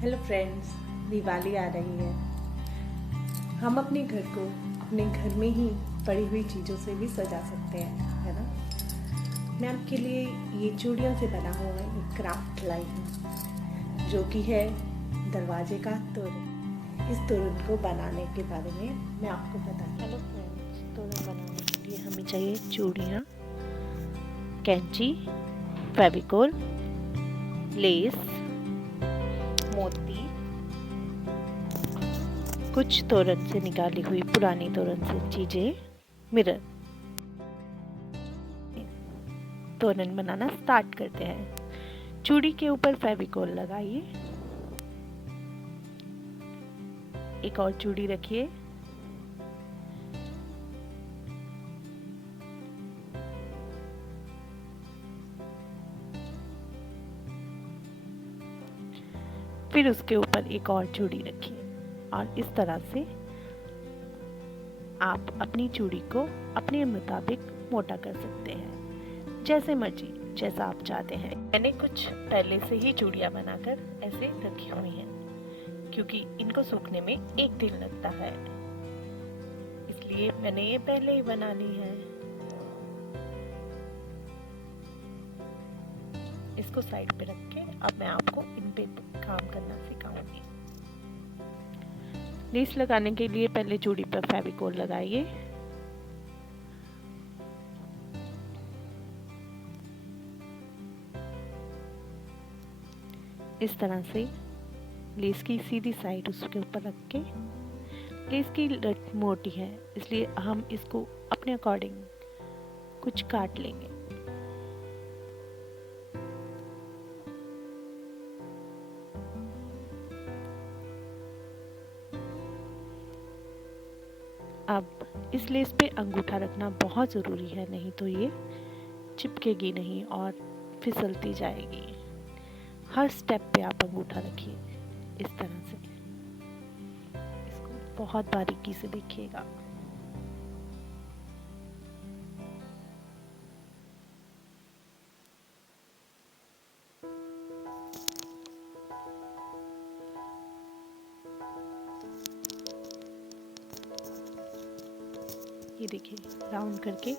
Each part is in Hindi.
हेलो फ्रेंड्स, दिवाली आ रही है। हम अपने घर को अपने घर में ही पड़ी हुई चीज़ों से भी सजा सकते हैं, है ना। मैं आपके लिए ये चूड़ियों से बना हुआ एक क्राफ्ट लाई हूँ, जो कि है दरवाजे का तोरण। इस तोरण को बनाने के बारे में मैं आपको बताती हूँ। हेलो फ्रेंड्स, तोरण बनाने के लिए हमें चाहिए चूड़ियाँ, कैंची, फेविकोल, लेस, मोती, कुछ तोरण से निकाली हुई पुरानी तोरण से चीज़ें, मिरर। तोरण बनाना स्टार्ट करते हैं। चूड़ी के ऊपर फेविकोल लगाइए, एक और चूड़ी रखिए, फिर उसके ऊपर एक और चूड़ी रखिए और इस तरह से आप अपनी चूड़ी को अपने मुताबिक मोटा कर सकते हैं, जैसे मर्जी, जैसा आप चाहते हैं। मैंने कुछ पहले से ही चूड़ियाँ बनाकर ऐसे रखी हुई हैं, क्योंकि इनको सूखने में 1 दिन लगता है, इसलिए मैंने ये पहले ही बना ली है। इसको साइड पे रख के अब मैं आपको इन पे काम करना सिखाऊंगी। लेस लगाने के लिए पहले चूड़ी पर फेविकोल लगाइए, इस तरह से लेस की सीधी साइड उसके ऊपर रख के। लेस की लट मोटी है, इसलिए हम इसको अपने अकॉर्डिंग कुछ काट लेंगे। अब इस लेस पे अंगूठा रखना बहुत ज़रूरी है, नहीं तो ये चिपकेगी नहीं और फिसलती जाएगी। हर स्टेप पे आप अंगूठा रखिए इस तरह से। इसको बहुत बारीकी से देखिएगा। ये देखिए, राउंड करके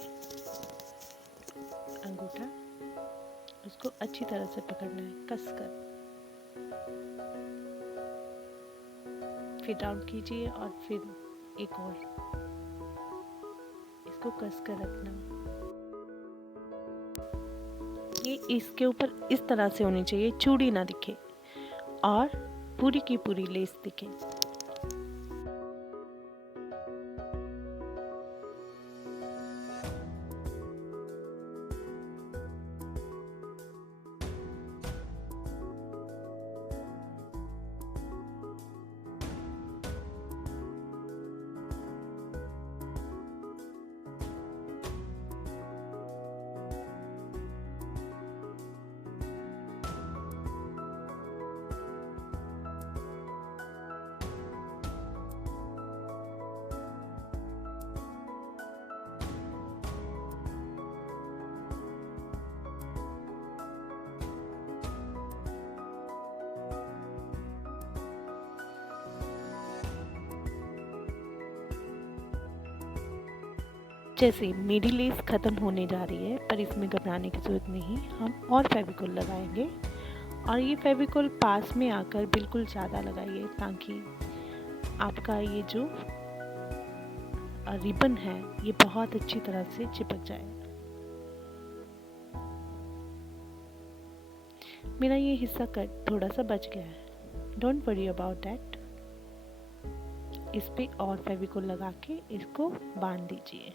अंगूठा उसको अच्छी तरह से पकड़ना है, कस कर। फिर राउंड कीजिए और फिर एक और, इसको कस कर रखना। ये इसके ऊपर इस तरह से होनी चाहिए, चूड़ी ना दिखे और पूरी की पूरी लेस दिखे। जैसे मेरी लेस ख़त्म होने जा रही है, पर इसमें घबराने की ज़रूरत नहीं, हम और फेविकोल लगाएंगे। और ये फेविकोल पास में आकर बिल्कुल ज़्यादा लगाइए, ताकि आपका ये जो रिबन है ये बहुत अच्छी तरह से चिपक जाए। मेरा ये हिस्सा कट थोड़ा सा बच गया है, डोंट वरी अबाउट दैट। इस पे और फेविकोल लगा के इसको बांध दीजिए।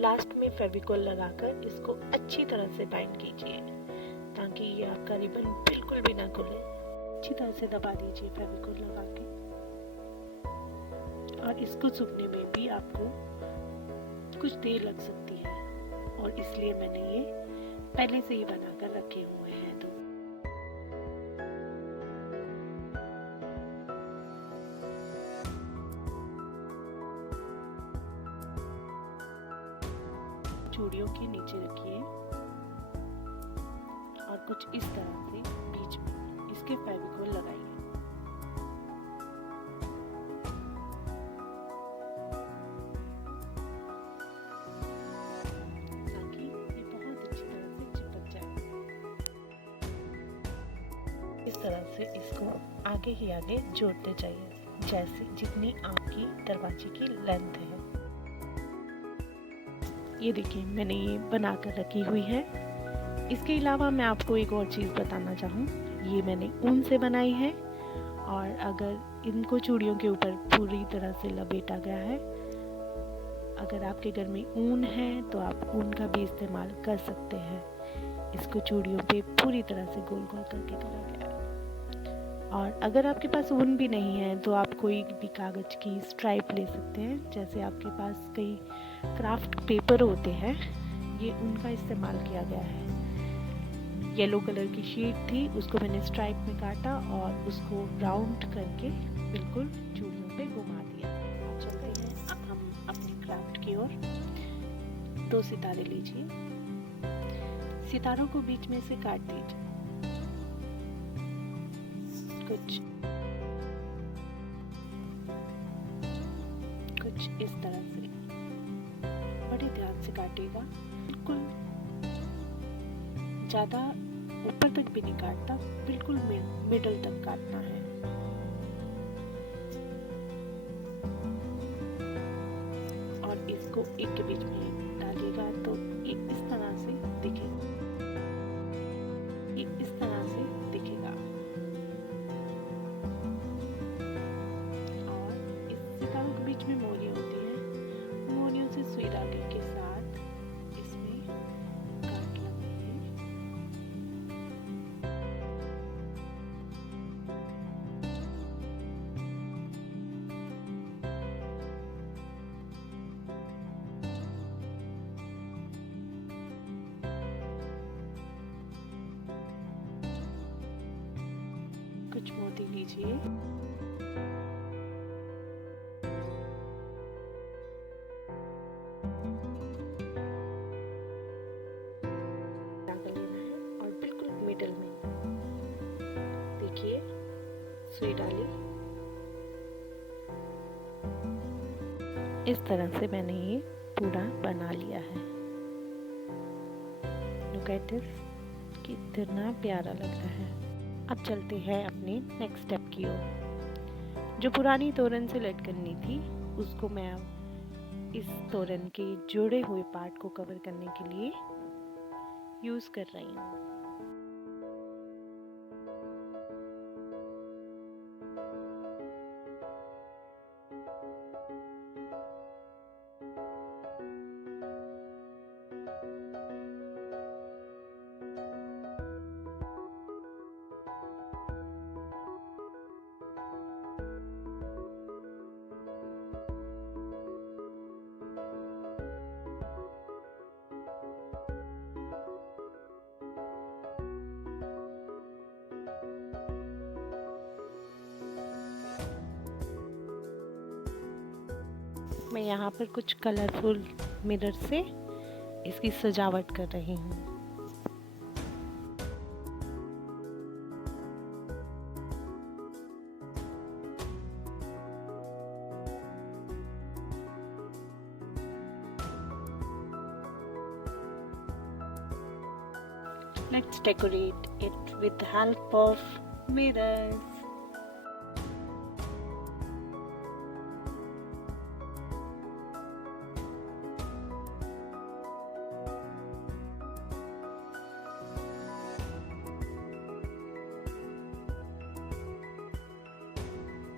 लास्ट में फेविकोल लगाकर इसको अच्छी तरह से बाइंड कीजिए, ताकि ये आपका रिबन बिल्कुल भी ना खुले। अच्छी तरह से दबा दीजिए फेविकोल लगा के। और इसको सूखने में भी आपको कुछ देर लग सकती है, और इसलिए मैंने ये पहले से ही बनाकर रखे हुए हैं। तो चूड़ियों के नीचे रखिए और कुछ इस तरह से बीच में इसके फेविकोल लगाइए। ताकि ये बहुत अच्छी तरह से चिपक जाए। इस तरह से इसको आगे ही आगे जोड़ते जाइए, जैसे जितनी आपकी दरवाजे की लेंथ है। ये देखिए मैंने ये बना कर रखी हुई है। इसके अलावा मैं आपको एक और चीज़ बताना चाहूँ, ये मैंने ऊन से बनाई है और अगर इनको चूड़ियों के ऊपर पूरी तरह से लपेटा गया है, अगर आपके घर में ऊन है तो आप ऊन का भी इस्तेमाल कर सकते हैं। इसको चूड़ियों पे पूरी तरह से गोल गोल करके करा गया है। और अगर आपके पास ऊन भी नहीं है तो आप कोई भी कागज़ की स्ट्राइप ले सकते हैं। जैसे आपके पास कई क्राफ्ट पेपर होते हैं, ये उनका इस्तेमाल किया गया है। येलो कलर की शीट थी, उसको मैंने स्ट्राइप में काटा और उसको राउंड करके बिल्कुल चूड़ियों पे घुमा दिया। चलते हैं अब हम अपने क्राफ्ट की ओर। 2 सितारे लीजिए, सितारों को बीच में से काट दीजिए। कुछ इस तरह से, बड़े ध्यान से काटिएगा, बिल्कुल ज़्यादा ऊपर तक भी नहीं काटना, बिल्कुल मिडल तक काटना है। और इसको एक के बीच में डालिएगा तो एक इस तरह से दिखेगा, एक इस तरह से दिखेगा। और इस सितारों के बीच में मोरियां होती हैं, मोरियों से सुई धागे के साथ इसमें काट लगाइए। कुछ मोती लीजिए, और बिल्कुल मिडल में देखिए सुई डाली। इस तरह से मैंने ये पूरा बना लिया है। लुक एट दिस, कितना प्यारा लग रहा है। अब चलते हैं अपने नेक्स्ट स्टेप की ओर। जो पुरानी तोरण से लटकनी थी उसको मैं अब इस तोरण के जुड़े हुए पार्ट को कवर करने के लिए यूज़ कर रही हूँ। मैं यहाँ पर कुछ कलरफुल मिरर से इसकी सजावट कर रही हूँ। Let's decorate it with the help of mirrors.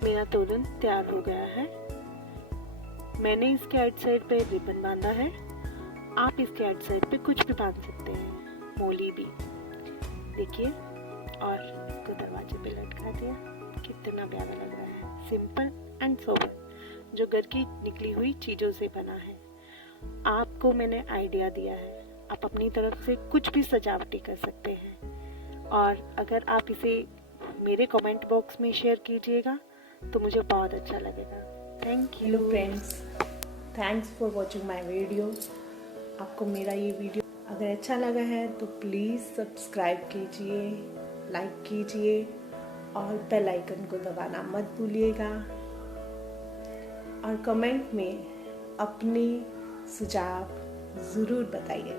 मेरा तोरण तैयार हो गया है। मैंने इसके आइट साइड पे रिबन बांधा है। आप इसके आइट साइड पे कुछ भी बांध सकते हैं, मोली भी देखिए, और इसको दरवाजे पे लटका दिया। कितना प्यारा लग रहा है, सिंपल एंड सोबर, जो घर की निकली हुई चीज़ों से बना है। आपको मैंने आइडिया दिया है, आप अपनी तरफ से कुछ भी सजावटी कर सकते हैं। और अगर आप इसे मेरे कमेंट बॉक्स में शेयर कीजिएगा तो मुझे बहुत अच्छा लगेगा। Thank you. Hello friends, thanks for watching my video. आपको मेरा ये वीडियो अगर अच्छा लगा है तो प्लीज़ सब्सक्राइब कीजिए, लाइक कीजिए और बेल आइकन को दबाना मत भूलिएगा। और कमेंट में अपनी सुझाव ज़रूर बताइए।